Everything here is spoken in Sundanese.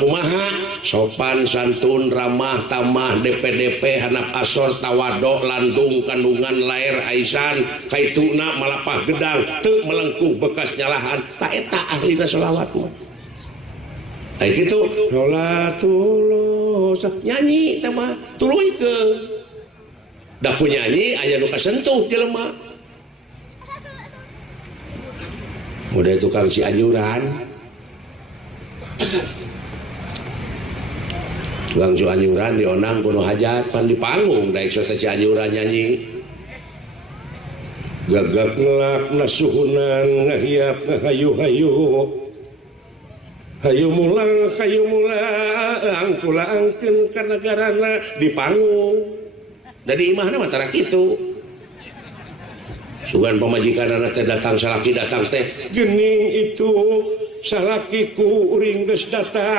kumaha sopan santun ramah tamah DP-DP hanap asor tawadok landung kandungan lair aisan kaituna malapah gedang teu melengkung bekas nyalahan tak eta ahlina selawat mah kayak gitu sholatullah nyanyi teh mah tuluikeun da ku nyanyi aya nu kasentuh jelema mudah tukang si anjuran tukang si anjuran dionang kuno hajat pan di panggung daek sote si anjuran nyanyi gagak ngelak nasuhunan ngahiap ngahayu-hayu hayu mulang kula angkeun ka negarana di panggung dari imahna mah tara kitu sugan pamajikanana teh datang salaki datang teh geuning itu salakiku uring geus datang